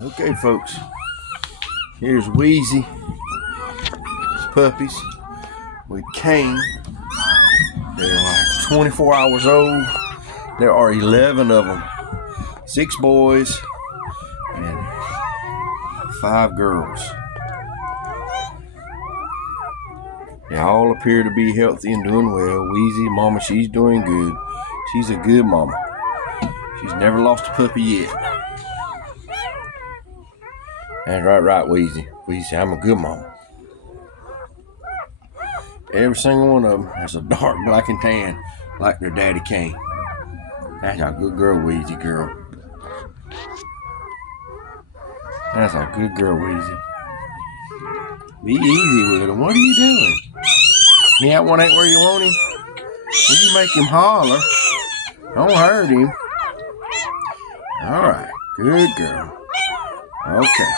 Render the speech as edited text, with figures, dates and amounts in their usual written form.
Okay, folks. Here's Wheezey. His puppies with Kane. They're like 24 hours old. There are 11 of them. 6 boys and 5 girls. They all appear to be healthy and doing well. Wheezey, mama, she's doing good. She's a good mama. She's never lost a puppy yet. That's right, Wheezey. Wheezey, I'm a good mama. Every single one of them has a dark black and tan like their daddy Kane. That's a good girl, Wheezey girl. That's a good girl, Wheezey. Be easy with him. What are you doing? Yeah, one ain't where you want him. Well, you make him holler. Don't hurt him. All right, good girl. Okay.